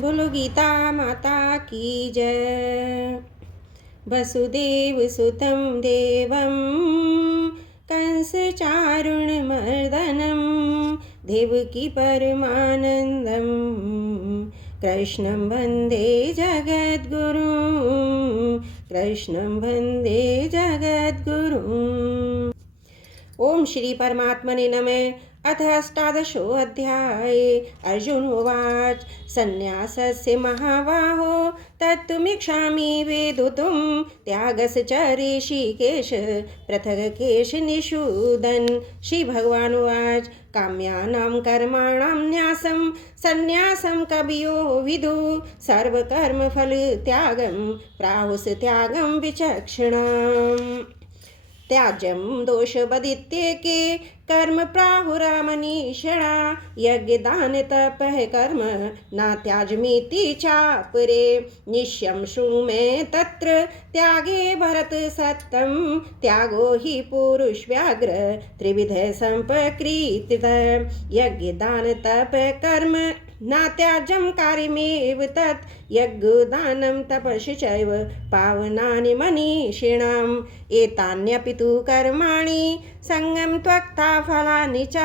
बोलो गीता माता की जय। वसुदेव सुतं देवं कंसचारुणमर्दनं देवकी परमानन्दं कृष्णं वन्दे जगद्गुरुं कृष्णं वन्दे जगद्गुरुम्। ओम श्री परमात्मने नमः। अथ अष्टादशोऽध्याये। अर्जुन उवाच सन्न्यासस्य महाबाहो तत्त्वमिच्छामि वेदितुं त्यागस्य च ऋषिकेश पृथक्केश निषूदन्। श्री भगवान उवाच काम्यानां कर्माणां न्यासं सन्न्यासं कवयो विदु सर्वकर्मफलत्यागं प्राहुस् त्यागं विचक्षणाम्। त्याज्यं दोषवदित्येके कर्म प्राहुरामनीषणा यज्ञदान तपः कर्म न त्याज्यमिति चापरे। निश्यं शृणु मे तत्र त्यागे भरत सत्यं त्यागो हि पुरुषव्याघ्र त्रिविध संप्रकृतितः। यज्ञदान तपः कर्म न त्याज्यं कार्यमेव तत् यज्ञदानं तपश्च चैव पावनानि मनीषिणाम्। एतान्यपि तु कर्माणि सङ्गं त्यक्त्वा फलानि च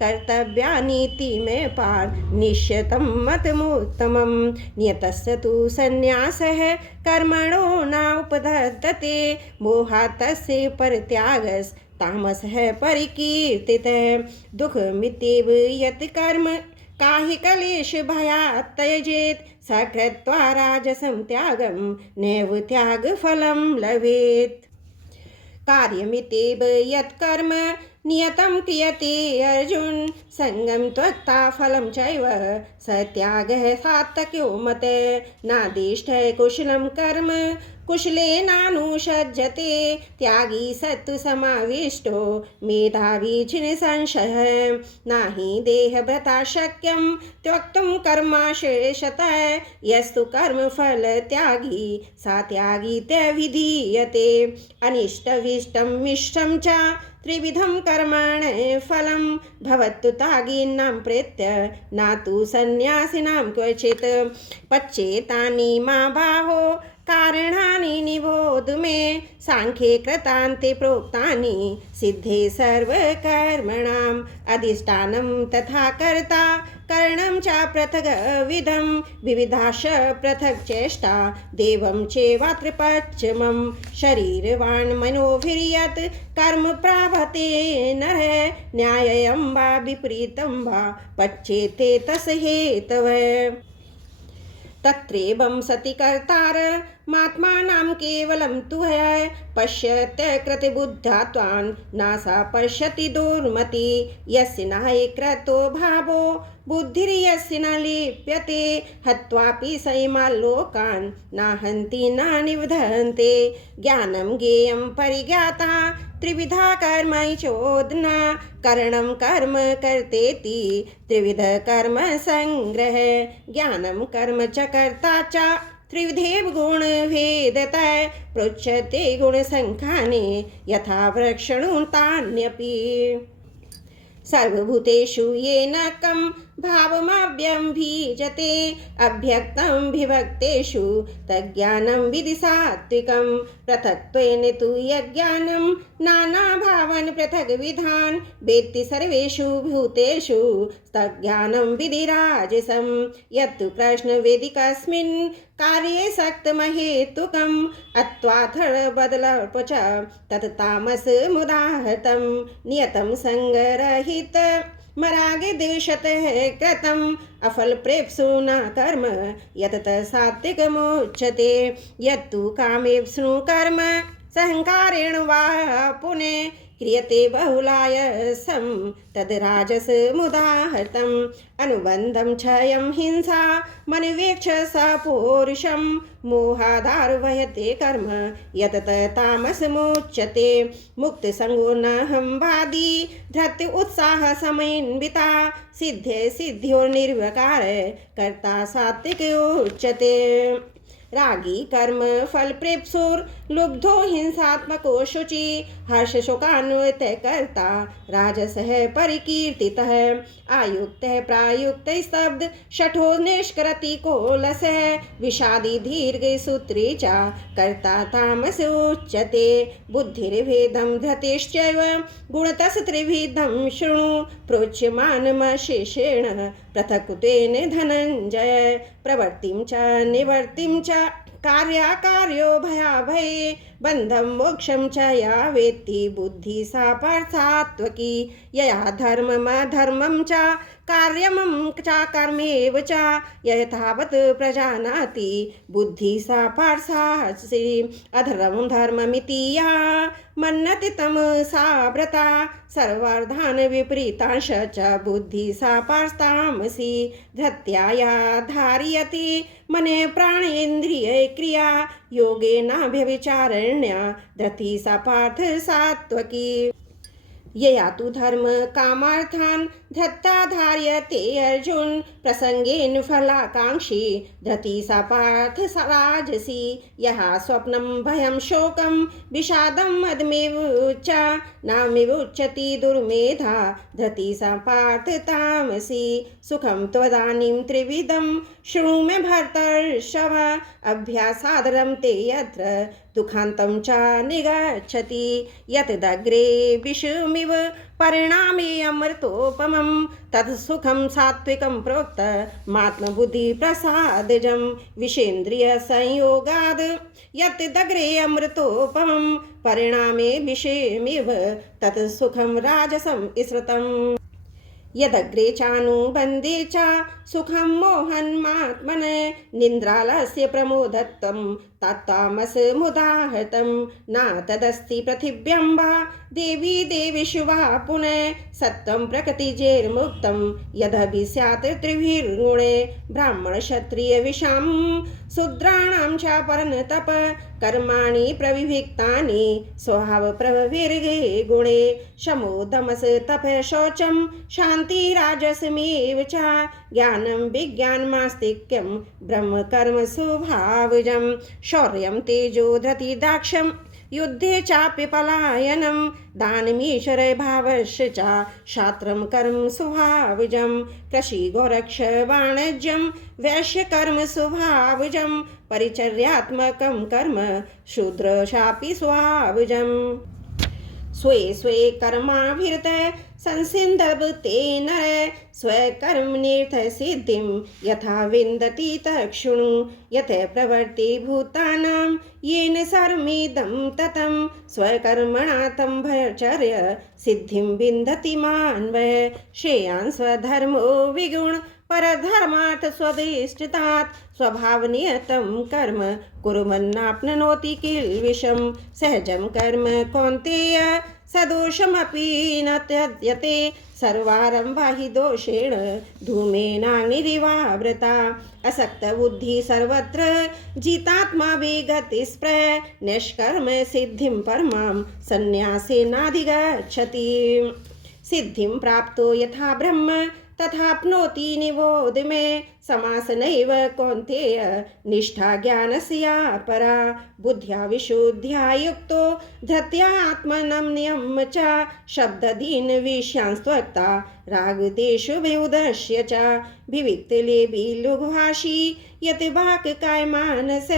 कर्तव्यानीति मे पार्थ निश्चितं मतमुत्तमम्। नियतस्य तु सन्न्यासः कर्मणो नोपपद्यते मोहात् तस्य परित्यागस्तामसः परिकीर्तितः। दुःखमित्येव यत् कर्म काहि क्लेश भयात् त्यजेत् स कृत्वा राजसं त्यागं नैव त्यागफलं लभेत्। कार्यमित्येव यत् कर्म नियतं क्रियते अर्जुन सङ्गं त्यक्त्वा फलं चैव स त्यागः सात्विको मते। नादिष्टः कुशलं कर्म कुशलेनानुषज्यते त्यागी सत्त्वसमाविष्टो मेधावी निसंशयः। नहि देहभृता शक्यं त्यक्तुं कर्माशेषतः यस्तु कर्मफलत्यागी स त्यागीत्यभिधीयते। अनिष्टविष्टं मिष्टं च त्रिविधं कर्मणे फलं भवतु त्यागिनां प्रेत्य न तु सन्न्यासिनां क्वचित्। पच्येतानि मा बाहो कारणानि निबोध मे सांख्ये कृतान्ते प्रोक्तानि सिद्धे सर्वकर्मणाम्। अधिष्ठानं तथा कर्ता करणं च पृथग्विधं विविधाश पृथक् चेष्टा देवं चैवात्र पश्चिमं। शरीरवान् मनोभिर्यत् कर्म प्राभते नरः न्याय्यं वा विपरीतं वा पच्येते तस्य हेतवः। तत्रैवं सति कर्तारमात्मानं केवलं तु पश्यत्य कृतबुद्धात्वान् न सा पश्यति दुर्मति। यस्य न कृतो भावो बुद्धिर्यस्य न लिप्यते हत्वापि सैमान् लोकान् न हन्ति न निबध्यन्ते। ज्ञानं ज्ञेयं परिज्ञाता त्रिविधा कर्म चोदना करणं कर्म कर्तेति त्रिविध कर्म संग्रह। ज्ञानं कर्म च कर्ता च त्रिविधेव गुणभेदतः प्रोच्यते गुणसङ्ख्याने यथा वृक्षणुतान्यपि। सर्वभूतेषु येन कं भावमव्यभिजते अभ्यक्तं विभक्तेषु तज्ज्ञानं विधि सात्विकं। पृथक्त्वेन तु यज्ञानं नानाभावान् पृथग्विधान् वेत्ति सर्वेषु भूतेषु तज्ज्ञानं विधि राजसं। यत्तु प्रश्नवेदिकस्मिन् कार्ये सक्तमहेतुकम् अत्वार्थबदलपच तत् तामसमुदाहतं। नियतं सङ्गरहित मरागदेशतः कृतम् अफलप्रेप्सु न कर्म यत् सात्विकमुच्यते। यत्तु कामेप्सु कर्म सहङ्कारेण वा पुनः क्रियते बहुलायासं तद् राजसमुदाहृतम्। अनुबन्धं क्षयं हिंसा मनिवेक्ष स पौरुषं मोहादार्वयते कर्म यत् तामसमुच्यते। मुक्तसङ्गो न वादी धृत्य उत्साह समन्विता सिद्धे सिद्ध्यो निर्विकार कर्ता सात्विक उच्यते। रागी कर्म फल प्रेप्सुर लुब्धो हिंसात्मको शुचि हर्ष शोकान्वित कर्ता राजसः परिकीर्तितः आयुक्तः प्रायुक्त स्तब्ध शठो निष्करति कोलसः विषादी दीर्घ सूत्री च कर्ता तामस उच्यते बुद्धिर्भेदं धृतिश्चैव गुणतस् त्रिविधं शृणु प्रोच्यमानमशेषेण पृथक्त्वेन धनञ्जय प्रवृत्तिं च निवृत्तिं च कार्याकार्यो भयाभये बन्धं मोक्षं च या वेत्ति बुद्धि सा पार्थसात्वकी यया धर्ममधर्मं च कार्यमं च कर्मेव च यथावत् प्रजानाति बुद्धि सा पार्थसात्सी अधर्मं धर्ममिति या मन्नति तं सा व्रता सर्वार्थान् विपरीतांश च बुद्धि सा पार्थतामसी धृत्या या धारयति मने प्राणेन्द्रिय क्रिया योगेनाभ्यविचारण्या धृति सा पार्थ सात्वकी यया तु धर्म कामार्थान् धृत्ता धार्यते अर्जुन प्रसंगेन फलाकांक्षी धृति सा पार्थ राजसी यहा स्वप्नं भयं शोकं विषादं मदमेव च नामिवुच्यति दुर्मेधा धृति सा पार्थ तामसी सुखं त्वदानीं त्रिविधं शृणु मे भर्तर्षभ अभ्यासादरं ते यत्र दुःखान्तं च निगच्छति यतदग्रे विषमिव परिणामे अमृतोपमं तत् सुखं सात्विकं प्रोक्त मात्मबुद्धि प्रसादजं विषेन्द्रिय संयोगाद् यतदग्रे अमृतोपमं परिणामे विषमिव तत् सुखं राजसं स्मृतम् यदग्रे चानुबन्धे च सुखं मोहन्मात्मने निन्द्रालस्य प्रमोदत्वं तत्तामसमुदाहृतं न तदस्ति पृथिव्यां वा देवी देवीषु वा पुनः सत्त्वं प्रकृतिजैर्मुक्तं यदपि स्यात् त्रिभिर्गुणे ब्राह्मणक्षत्रियविषां शूद्राणां च परन्तप कर्माणि प्रविभक्तानि स्वभावप्रविर्गे गुणे शमो दमस तपः शौचं शान्तिराजसमेव च ज्ञानं विज्ञानमास्तिक्यं ब्रह्मकर्म स्वभावजं शौर्यं तेजो धृतिदाक्षं युद्धे चापि पलायनं दानमीश्वरे भावस्य च शास्त्रं कर्म स्वभावजं कृषि गोरक्ष वाणिज्यं वैश्यकर्म स्वभावजं परिचर्यात्मकं कर्म शूद्र चापि स्वभावजं स्वे स्वे कर्माभिरत संसिन्धते नर स्वकर्मनिर्थ सिद्धिं यथा विन्दति तक्षुणु यथ प्रवर्ति भूतानां येन सर्वमिदं ततं स्वकर्मणा तं भयचर्य सिद्धिं विन्दति मान्वय श्रेयान् स्वधर्मो विगुण परधर्मात् स्वधिष्ठितात् स्वभावनियतं कर्म कुर्वन्नाप्नोति किल्बिषं सहजं कर्म कौन्तेय सदोषमपि न त्यज्यते सर्वारम्भा हि दोषेण धूमेनाग्निरिवावृता असक्तबुद्धिः सर्वत्र जितात्मा विगतिस्पृह निष्कर्म सिद्धिं परमां सन्न्यासेनाधिगच्छति सिद्धिं प्राप्तो यथा ब्रह्म तथाप्नोति निबोध मे समास नैव कौन्तेय निष्ठा ज्ञानस्य परा बुद्ध्या विशुद्ध्या युक्तो धृत्या आत्मनं नियम्य च शब्ददीन विषयांस्त्वक्ता रागदेशो विउदस्य च विविक्तलेबी लघुभाषी यत् वाक्कायमानस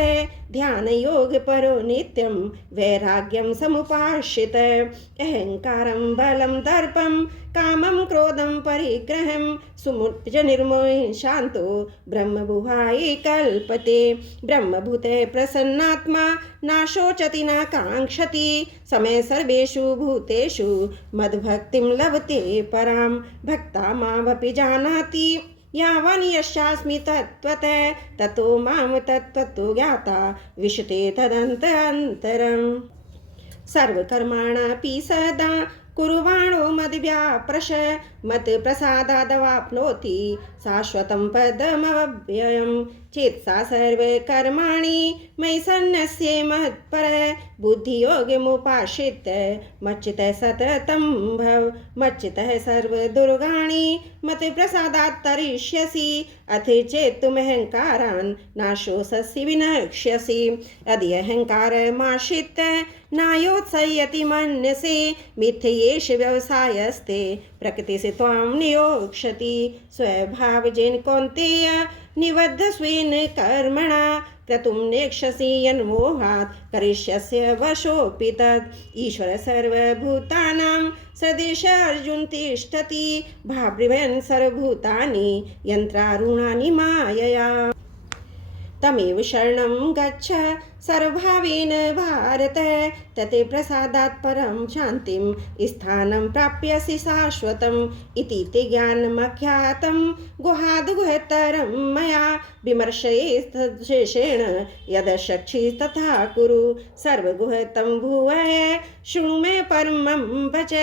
ध्यान योग परो नित्यं वैराग्यं समुपाश्रित अहंकारं बलं दर्पं कामं क्रोधं परिग्रहं सुमुच्य निर्मोह शान्तो ब्रह्मभुवाय कल्पते ब्रह्मभूते प्रसन्नात्मा न शोचति न काङ्क्षति समय सर्वेषु भूतेषु मद्भक्तिं लभते परां भक्ता मामपि जानाति यावन् यस्यास्मि तत्त्वतः ततो मां तत्त्वतो ज्ञाता विशते तदन्तरम् सर्वकर्माणि सदा कुर्वाणो मद्व्याप्रश मत्प्रसादादवाप्नोति शाश्वतं पदमव्ययं चेत्सा सर्वकर्माणि मयि सन्न्यस्य मत्पर बुद्धियोगमुपाश्रित्य मच्चितः सततं भव मच्चितः सर्वदुर्गाणि मत्प्रसादात् तरिष्यसि अथि चेत्तुमहङ्कारान् नाशोऽसि विनक्ष्यसि यदि अहङ्कारमाश्रित्य नायोत्सयति मन्यसे मिथ्येष व्यवसायस्ते प्रकृतिः त्वां नियोक्ष्यति स्वभावजेन कौन्तेय निबद्ध स्वेन कर्मणा क्रतुं नेक्षसि यन्मोहात् करिष्यस्य वशोऽपि तत् ईश्वर सर्वभूतानां सदृश अर्जुन तिष्ठति भावृभयन् सर्वभूतानि यन्त्रारूणानि मायया तमेव शरणं गच्छ सर्वभावेन भारत तते प्रसादात् परं शान्तिं स्थानं प्राप्यसि शाश्वतम् इति ते ज्ञानमख्यातं गुहाद्गुहतरं मया विमर्शयेस्तद्शेषेण यदशक्षि तथा कुरु सर्वगुहतं भुवय शृणु मे परमं वच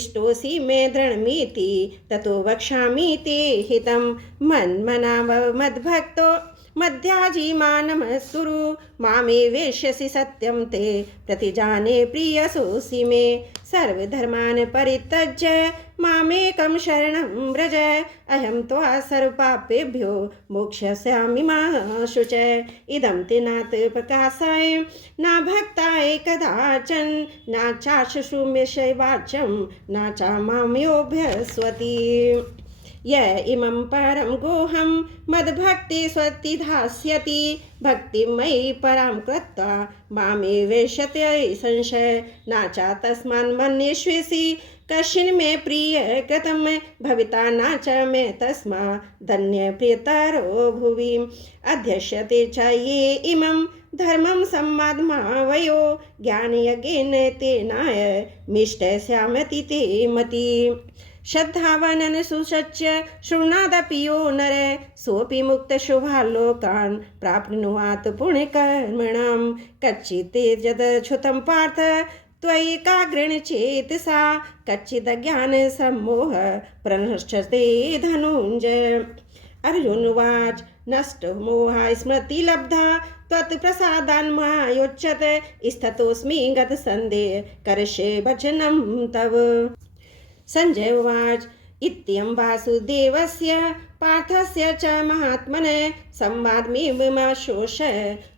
इष्टोऽसि मे दृढमिति ततो वक्ष्यामि ते हितं मन्मनाव मद्भक्तो मध्याजी मानमस्कुरु मामे वेश्यसि सत्यं ते प्रतिजाने प्रियसोऽसि मे सर्वधर्मान् परित्यज्य मामेकं शरणं व्रज अहं त्वा सर्वपापेभ्यो मोक्ष्यस्यामि मा शुच इदं ते नाथ प्रकाशाय न भक्ताय कदाचन न चाशुषुमेशवाच्यं न च मामयोऽभ्यस्वति य इमं परं गोहं मद्भक्ति स्वति धास्यति भक्तिमयि परां कृत्वा मामे वेश्यते संशय न च तस्मान् मन्येष्यसि कश्चिन् मे प्रिय कृतं भविता न च मे तस्मा धन्य प्रियतरो भुवि अध्यस्यते च ये इमं धर्मं सम्मादमावयो ज्ञानयज्ञेन तेनाय मिष्टस्यामति ते मति श्रद्धावानन् सुसच्य शृणुयादपि यो नर सोऽपि मुक्तशुभालोकान् प्राप्नुयात् पुण्यकर्मणां कच्चित् यदच्छ्रुतं पार्थ त्वयैकाग्रेण चेतसा कच्चिदज्ञानसम्मोह प्रनश्यते धनुञ्जय अर्जुनोवाच नष्टो मोहाय स्मृतिलब्धा त्वत्प्रसादान्मायोच्यत स्थितोऽस्मि गतसन्देह करिष्ये वचनं तव संजय उवाच इत्यं वासुदेवस्य पार्थस्य च महात्मने संवादमिमशोष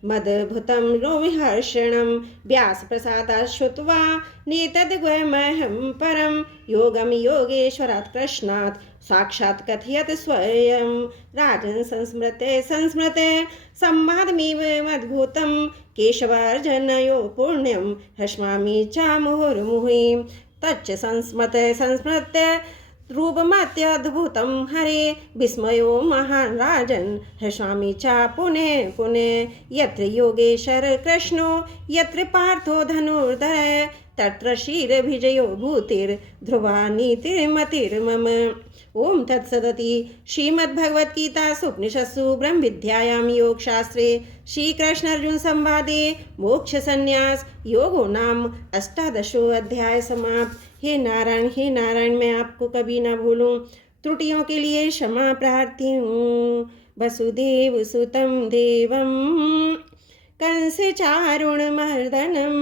मदभूतं रोमिहर्षणं व्यासप्रसादात् श्रुत्वा नेतद्गुह्यमहं परं योगं योगेश्वरात् कृष्णात् साक्षात् कथयत् स्वयं राजन् संस्मृते संवादमिमद्भुतं केशवार्जुनयो पुण्यं हृष्मामि च मुहुर्मुहुः तच्च संस्मृत्य रूपमत्यद्भुतं हरे विस्मयो महान् राजन् हृष्मामि च पुनः पुनः यत्र योगेश्वर कृष्णो यत्र पार्थो धनुर्धर तत्र क्षीरविजयो भूतिर्ध्रुवा नीतिर्मतिर्मम ओम तत्सदति श्रीमद्भगवद्गीतासु उपनिषत्सु ब्रह्मविद्यायां योगशास्त्रे श्रीकृष्णार्जुन संवादे मोक्ष संन्यास योगो नाम 18वां अध्याय समाप्त। हे नारायण मैं आपको कभी ना भूलूं। त्रुटियों के लिए क्षमा प्रार्थी हूँ। वसुदेव सुतं देवं कंस चारुण मर्दनम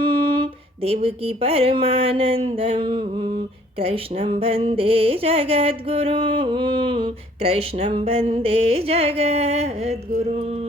देवकी परमानंदम कृष्णं वन्दे जगद्गुरुं कृष्णं वन्दे जगद्गुरुम्।